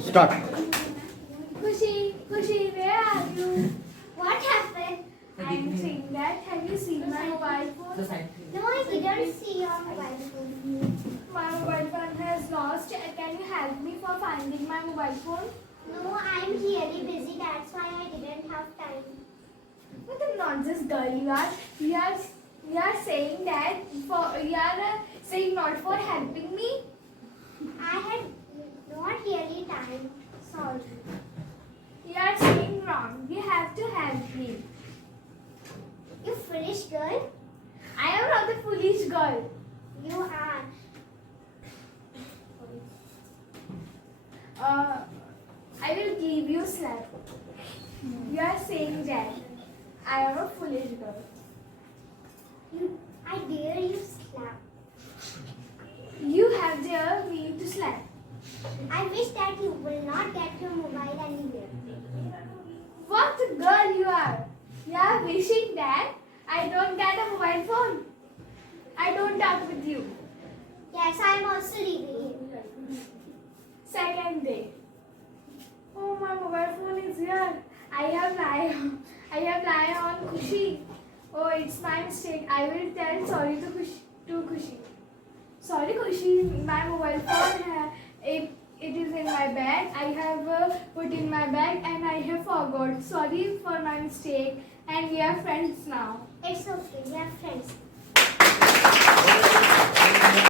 Start. Kushi, where are you? What happened? I'm saying that. Have you seen my mobile phone? No, I didn't see your mobile phone. My mobile phone has lost. Can you help me for finding my mobile phone? No, I'm really busy. That's why I didn't have time. What a nonsense girl you are. You are saying that saying not for helping me. I had not really time. Sorry. You are saying wrong. You have to help me. You foolish girl. I am not a foolish girl. You are. I will give you slap. You are saying that I am a foolish girl. I dare you slap. You have dare me to slap. I wish that you will not get your mobile anywhere. What a girl you are. You are wishing that I don't get a mobile phone. I don't talk with you. Yes, I'm also leaving you. Second day. Oh, my mobile phone is here. I have lied on Kushi. Oh, it's my mistake. I will tell sorry to Kushi. Sorry, Kushi. My mobile phone it is in my bag. I have put in my bag and I have forgot. Sorry for my mistake. And we are friends now. It's okay, we are friends.